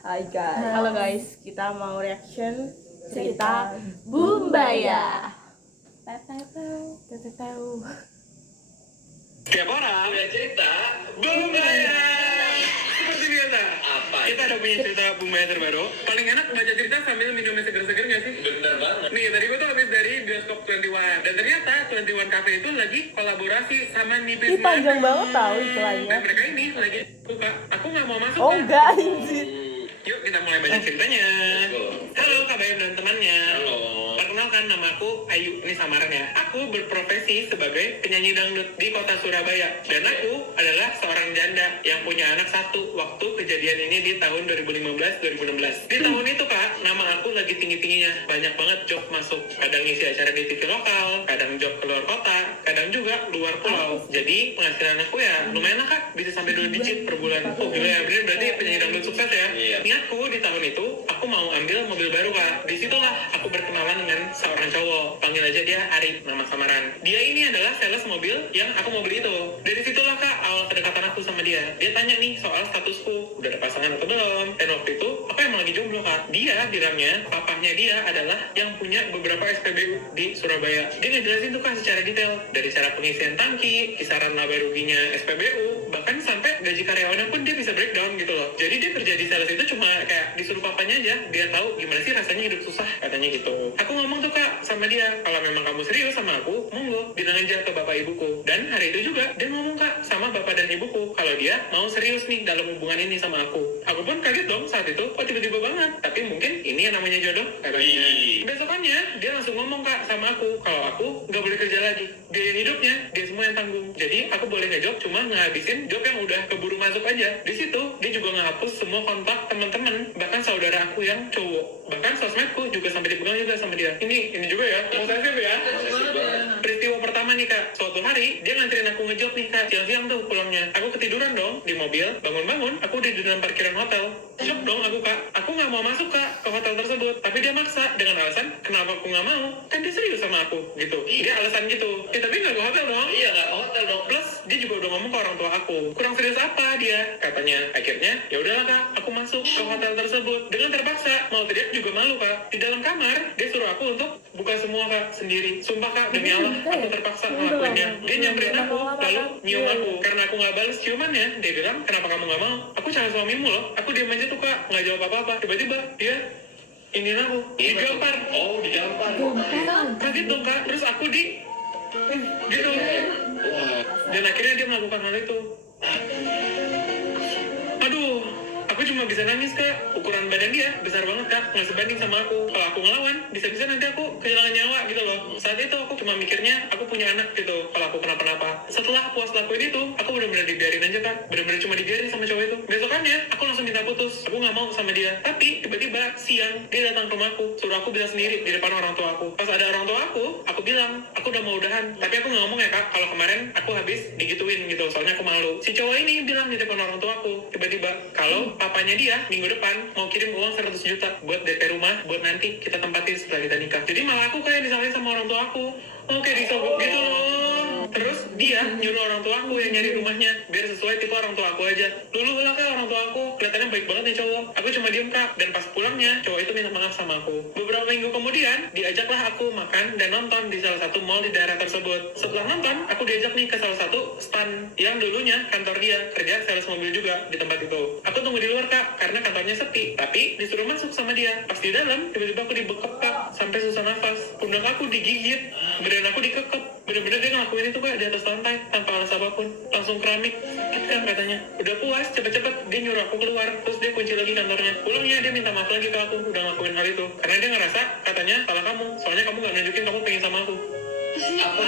Hai guys. Halo guys, kita mau reaction cerita Bumbaya. Tahu. Tiap orang punya cerita Bumbaya. Seperti biasa. Apa? Kita ada punya cerita Bumbaya terbaru. Paling enak baca cerita sambil minumnya seger-seger nggak sih? Bener banget. Nih tadi gue tuh habis dari bioskop 21 dan ternyata 21 Cafe itu lagi kolaborasi sama Nipis. Ih, panjang banget tahu iklannya. Dan mereka ini lagi buka. Aku nggak mau masuk. Oh Kak. enggak anjir. Yuk kita mulai baca ceritanya. Halo Kak Bayam dan temannya. Halo. Perkenalkan, nama aku Ayu, ini samaran ya. Aku berprofesi sebagai penyanyi dangdut di kota Surabaya. Dan aku adalah seorang janda yang punya anak satu waktu kejadian ini di tahun 2015-2016. Di tahun itu Kak, nama aku lagi tinggi-tingginya. Banyak banget job masuk. Kadang ngisi acara di TV lokal, kadang job keluar kota, kadang juga luar pulau. Jadi penghasilan aku ya lumayan lah Kak, bisa sampai 2 digit per bulan. Oh gila ya, bener berarti penyanyi dangdut sukses ya. Niatku di tahun itu, aku mau ambil mobil baru Kak. Disitulah aku berkenalan dengan seorang cowok, panggil aja dia Arif, nama samaran. Dia ini adalah sales mobil yang aku mau beli itu. Dari situlah Kak awal kedekatan aku sama dia. Dia tanya nih soal statusku, udah ada pasangan atau belum. Dan waktu itu aku emang lagi jomblo Kak. Dia bilangnya papahnya dia adalah yang punya beberapa SPBU di Surabaya. Dia ngejelasin tuh Kak secara detail, dari cara pengisian tangki, kisaran laba ruginya SPBU, bahkan sampai gaji karyawannya pun dia bisa breakdown gitu loh. Jadi dia kerja di sales itu cuma kayak disuruh papanya aja, dia tahu gimana sih rasanya hidup susah, katanya gitu. Aku ngomong tuh Kak sama dia, kalau memang kamu serius sama aku, monggo bilang aja ke bapak ibuku. Dan hari itu juga dia ngomong Kak sama bapak dan ibuku kalau dia mau serius nih dalam hubungan ini sama aku. Aku pun kaget dong saat itu, kok tiba-tiba banget. Tapi mungkin ini yang namanya jodoh, katanya. Besokannya dia langsung ngomong Kak sama aku kalau aku nggak boleh kerja lagi, biaya hidupnya dia semua yang tanggung. Jadi aku boleh ngejob, cuma ngehabisin job yang udah keburu masuk aja. Di situ dia juga ngehapus semua kontak teman-teman, bahkan saudara aku yang cowok. Bahkan sosmedku juga sampai dipegang juga sama dia. Ini juga ya, mau saya save ya. Peristiwa pertama nih Kak, suatu hari dia nganterin aku ngejob nih Kak, siang-siang tuh pulangnya. Aku ketiduran dong di mobil, bangun-bangun aku di dalam parkiran hotel. Shock dong aku Kak, aku nggak mau masuk Kak ke hotel tersebut. Tapi dia maksa dengan alasan kenapa aku nggak mau, kan dia serius sama aku gitu. Dia alasan gitu. Tapi nggak ke hotel dong. Iya nggak ke hotel dong. Plus dia juga udah ngomong ke orang tua aku, kurang serius apa dia, katanya. Akhirnya ya udahlah Kak, aku masuk ke hotel tersebut dengan terpaksa. Mau teriak juga malu Kak. Di dalam kamar dia suruh aku untuk buka semua Kak sendiri. Sumpah Kak, demi Allah aku terpaksa ngelakuinnya. Dia nyamperin aku lalu nyium aku. Karena aku nggak balas ciumannya, dia bilang kenapa kamu nggak mau, aku calon suamimu loh. Aku diam aja tuh Kak, nggak jawab apa-apa. Tiba-tiba dia ini aku digampar. Oh digampar. Kaget dong Kak. Terus aku gitu. Dan akhirnya dia melakukan hal itu. Aduh, aku cuma bisa nangis Kak. Ukuran badan dia besar banget Kak, nggak sebanding sama aku. Kalau aku ngelawan, bisa-bisa nanti aku kehilangan nyawa gitu loh. Saat itu aku cuma mikirnya aku punya anak gitu, kalau aku kenapa-napa. Setelah puas lakuin itu, aku benar-benar dibiarin aja Kak. Benar-benar cuma dibiarin sama cowok itu. Besokannya aku langsung minta putus. Aku nggak mau sama dia. Tapi tiba-tiba siang dia datang ke rumahku, suruh aku bilang sendiri di depan orang tua aku. Pas ada orang tua aku bilang aku udah mau udahan. Tapi aku nggak ngomong ya Kak, kalau kemarin aku habis digituin gitu, soalnya aku malu. Si cowok ini bilang di depan orang tua aku tiba-tiba kalau papanya dia minggu depan mau kirim uang 100 juta buat DP rumah, buat nanti kita tempatin setelah kita nikah. Jadi malah aku kayak disalahin sama orang tua aku. Oke, disogok gitu loh. Terus dia nyuruh orang tua aku yang nyari rumahnya biar sesuai tipe orang tua aku aja. Dulu lah Kak, orang tua aku kelihatannya baik banget nih cowok. Aku cuma diem Kak, dan pas pulangnya cowok itu minta maaf sama aku. Beberapa minggu kemudian diajaklah aku makan dan nonton di salah satu mall di daerah tersebut. Setelah nonton, aku diajak nih ke salah satu stand yang dulunya kantor dia, kerja sales mobil juga di tempat itu. Aku tunggu di luar Kak, karena kantornya sepi. Tapi disuruh masuk sama dia. Pas di dalam, tiba-tiba aku dibekap Kak, sampai susah nafas. Pundak aku digigit, badan aku dikekep. Bener-bener dia ngelakuin itu Kak di atas lantai, tanpa alas apapun. Langsung keramik, sakit kan katanya. Udah puas, cepet-cepet dia nyuruh aku keluar. Terus dia kunci lagi kantornya. Pulangnya dia minta maaf lagi ke aku, udah ngelakuin hal itu. Karena dia ngerasa, katanya, salah kamu. Soalnya kamu gak nunjukin kamu pengen sama aku. Apa?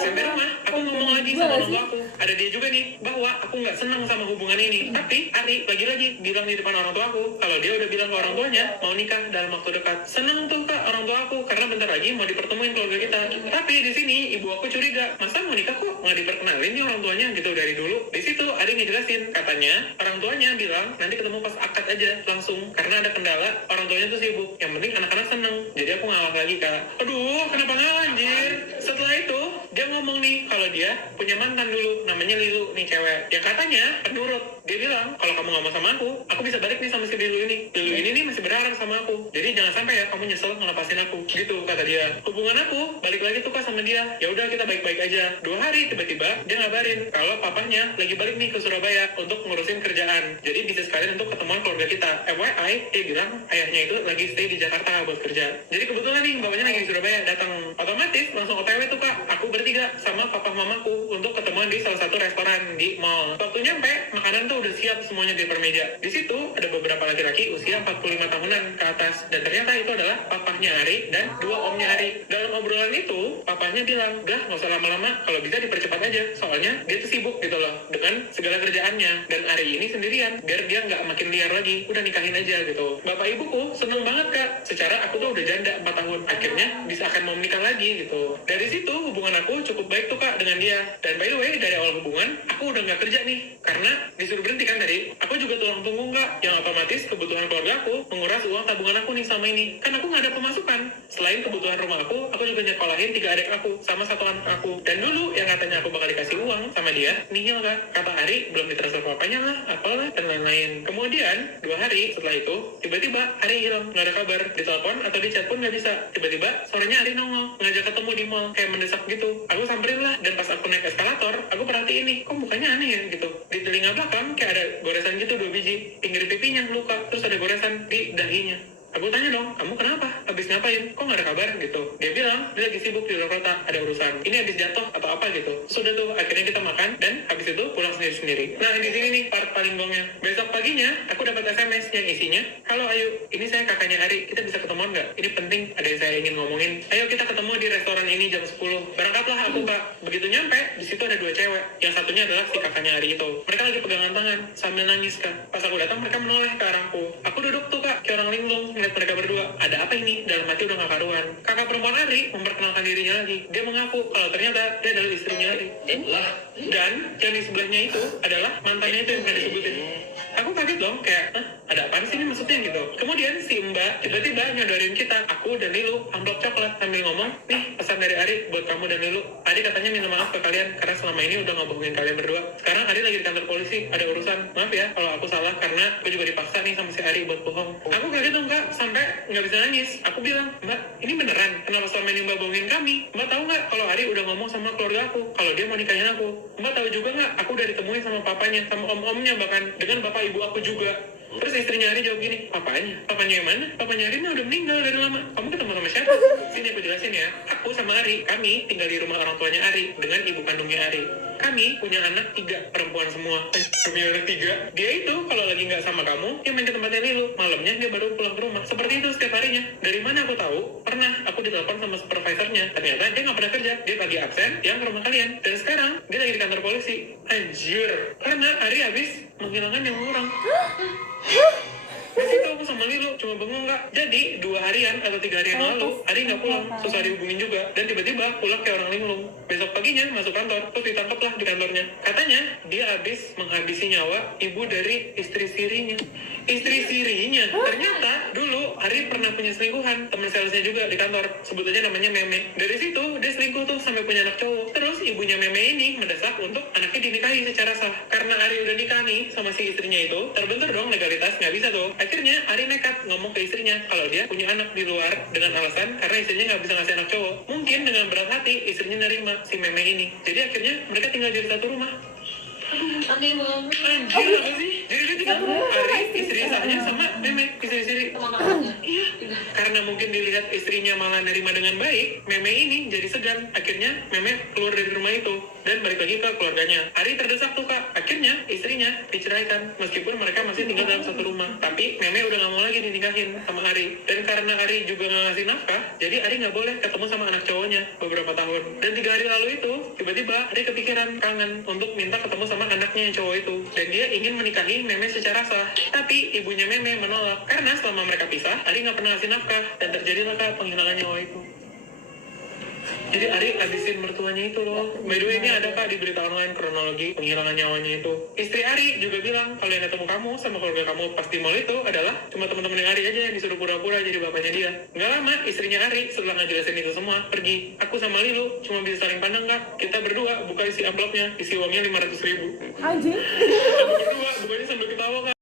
Sampai rumah, aku ngomong lagi sama orang tua aku. Ada dia juga nih, bahwa aku nggak senang sama hubungan ini. Tapi Ari lagi-lagi bilang di depan orang tua aku kalau dia udah bilang ke orang tuanya mau nikah dalam waktu dekat. Seneng tuh Kak orang tua aku, karena bentar lagi mau dipertemuin keluarga kita. Tapi di sini ibu aku curiga, masa mau nikah kok nggak diperkenalin nih orang tuanya gitu dari dulu. Di situ Ari ngejelasin, katanya orang tuanya bilang nanti ketemu pas akad aja langsung, karena ada kendala orang tuanya tuh sibuk. Yang penting anak-anak seneng. Jadi aku ngalah lagi Kak. Aduh, kenapa ngalah anjir? Setelah itu dia ngomong nih kalau dia punya mantan dulu, namanya Lilu nih cewek. Yang katanya penurut, dia bilang kalau kamu nggak mau sama aku bisa balik nih sama si Lilu ini. Lilu ini nih masih berharap sama aku. Jadi jangan sampai ya kamu nyesel ngelepasin aku. Gitu kata dia. Hubungan aku balik lagi tuh Kak sama dia. Ya udah kita baik-baik aja. 2 hari tiba-tiba dia ngabarin kalau papahnya lagi balik nih ke Surabaya untuk ngurusin kerjaan. Jadi bisa sekalian untuk ketemuan keluarga kita. FYI, dia bilang ayahnya itu lagi stay di Jakarta buat kerja. Jadi kebetulan nih bapaknya lagi di Surabaya datang. Otomatis langsung OTW tuh Kak. Aku bertiga sama papa mamaku untuk ketemuan di salah satu restoran di mall. Waktu nyampe, makanan tuh udah siap semuanya di permeja. Di situ ada beberapa laki-laki usia 45 tahunan ke atas. Dan ternyata itu adalah papahnya Ari dan 2 omnya Ari. Dalam obrolan itu, papahnya bilang, "Dah, nggak usah lama-lama. Kalau bisa dipercepat aja. Soalnya dia tuh sibuk gitu loh dengan segala kerjaannya. Dan Ari ini sendirian, biar dia nggak makin liar lagi. Udah nikahin aja gitu." Bapak ibuku seneng banget Kak. Secara aku tuh udah janda 4 tahun. Akhirnya bisa akan mau menikah lagi gitu. Dari situ hubungan aku cukup baik tuh Kak dengan dia. Dan by the way, dari awal hubungan, aku udah nggak kerja nih. Karena disuruh berhenti kan tadi. Aku juga tulang punggung Kak. Yang otomatis kebutuhan keluarga aku menguras uang tabungan aku nih sama ini. Kan aku nggak ada pemasukan. Selain kebutuhan rumah aku juga nyekolahin 3 adik aku sama 1 anak aku. Dan dulu yang katanya aku bakal dikasih uang sama dia, nihil Kak. Kata Ari, belum ditransfer papanya lah, apalah, dan lain-lain. Kemudian, 2 hari setelah itu, tiba-tiba Ari hilang. Nggak ada kabar. Ditelepon atau di chat pun nggak bisa. Tiba-tiba, sorenya Ari nongol. Ngajak ketemu di mall. Kayak mendesak gitu. Aku samperin lah. Dan pas aku naik eskalator, aku perhatiin nih, kok mukanya aneh ya gitu. Di telinga belakang kayak ada goresan gitu 2 biji. Pinggir pipinya luka. Terus ada goresan di dahinya. Aku tanya dong, kamu kenapa? Habis ngapain? Kok nggak ada kabar gitu? Dia bilang, dia lagi sibuk di luar kota, ada urusan. Ini habis jatuh atau apa gitu. Sudah tuh, akhirnya kita makan, dan habis itu pulang sendiri-sendiri. Nah, di sini nih part paling gongnya. Besok paginya, aku dapat SMS yang isinya, "Halo Ayu, ini saya kakaknya Ari, kita bisa ketemuan nggak? Ini penting, ada yang saya ingin ngomongin. Ayo kita ketemu di restoran ini jam 10. Berangkatlah aku Kak. Begitu nyampe, di situ ada 2 cewek. Yang satunya adalah si kakaknya Ari itu. Mereka lagi pegangan tangan, sambil nangis Kak. Pas aku datang, mereka menoleh ke arahku. Aku duduk tuh Kak, kayak orang linglung. Lihat mereka berdua, ada apa ini? Dalam hati udah gak karuan. Kakak perempuan Ari memperkenalkan dirinya lagi. Dia mengaku kalau ternyata dia adalah istrinya Ari. Dan yang di sebelahnya itu adalah mantannya itu yang pernah disebutin. Aku kaget dong, kayak, ada apaan sih ini maksudnya gitu. Kemudian si Mbak tiba-tiba nyodorin kita, aku dan Lilu, amplop coklat sambil ngomong, "Nih pesan dari Ari buat kamu dan Lilu. Ari katanya minta maaf ke kalian karena selama ini udah ngebohongin kalian berdua. Sekarang Ari lagi di kantor polisi, ada urusan. Maaf ya kalau aku salah karena aku juga dipaksa nih sama si Ari buat bohong." Aku kaget dong Kak, sampai nggak bisa nangis. Aku bilang, "Mbak, ini beneran? Kenapa selama ini Mbak bohongin kami? Mbak tahu nggak kalau Ari udah ngomong sama keluarga aku kalau dia mau nikahin aku? Mbak tahu juga nggak aku udah ditemuin sama papanya, sama om-omnya, bahkan dengan bapak ibu aku juga." Terus istrinya Ari jawab gini, "Papanya? Papanya yang mana? Papanya Ari mah udah meninggal dari lama. Kamu ketemu sama siapa?" Sini aku jelasin ya. Aku sama Ari, kami tinggal di rumah orang tuanya Ari dengan ibu kandungnya Ari. Kami punya anak 3, perempuan semua. Punya anak 3. Dia itu kalau lagi nggak sama kamu, dia main ke tempatnya Lilu. Malamnya dia baru pulang ke rumah. Seperti itu setiap harinya. Dari mana aku tahu? Pernah aku ditelepon sama supervisornya. Ternyata dia nggak pernah kerja. Dia pagi absen, yang ke rumah kalian. Dan sekarang dia lagi di kantor polisi. Anjir. Karena Ari habis menghilangkan yang orang. Di situ aku sama Lilu cuma bengong Kak. Jadi 2 harian atau 3 harian lalu Ari nggak pulang, susah dihubungin juga. Dan tiba-tiba pulang kayak orang linglung. Besok paginya masuk kantor, terus ditangkaplah di kantornya. Katanya dia habis menghabisi nyawa ibu dari istri sirinya. Istri sirinya? Ternyata dulu Ari pernah punya selingkuhan, teman salesnya juga di kantor. Sebut aja namanya Meme. Dari situ dia selingkuh tuh sampai punya anak cowok. Terus ibunya Meme ini mendesak untuk anaknya dinikahi secara sah. Karena Ari udah nikah nih sama si istrinya itu, terbentur dong legalitas, nggak bisa tuh. Akhirnya Ari nekat ngomong ke istrinya kalau dia punya anak di luar dengan alasan karena istrinya nggak bisa ngasih anak cowok. Mungkin dengan berat hati istrinya nerima si Meme ini. Jadi akhirnya mereka tinggal di satu rumah. Aneh banget. Anjir apa sih? Jadi dia tinggal Ari, istri sahnya sama Meme, istri-istri. Iya. Karena mungkin dilihat istrinya malah nerima dengan baik, Meme ini jadi segan. Akhirnya Meme keluar dari rumah itu dan balik lagi ke keluarganya. Ari terdesak tuh Kak. Akhirnya istrinya diceraikan meskipun mereka masih tinggal dalam satu rumah. Tapi Meme udah nggak mau lagi dinikahin sama Ari. Dan karena Ari juga nggak ngasih nafkah, jadi Ari nggak boleh ketemu sama anak cowoknya beberapa tahun. Dan 3 hari lalu itu tiba-tiba Ari kepikiran kangen untuk minta ketemu sama anaknya yang cowok itu. Dan dia ingin menikahi Meme secara sah. Tapi ibunya Meme menolak karena selama mereka pisah, Ari nggak pernah ngasih nafkah dan terjadilah Kak penghilangan nyawa itu. Jadi Ari habisin mertuanya itu loh. By the way, ini ada Kak di berita online kronologi penghilangan nyawanya itu. Istri Ari juga bilang kalau yang ketemu kamu sama keluarga kamu pas di mall itu adalah cuma teman-teman Ari aja yang disuruh pura-pura jadi bapaknya dia. Nggak lama istrinya Ari setelah ngejelasin itu semua pergi. Aku sama Lilu cuma bisa saling pandang Kak. Kita berdua buka isi amplopnya, isi uangnya 500.000. Anjing. Kita berdua bukanya sambil ketawa Kak.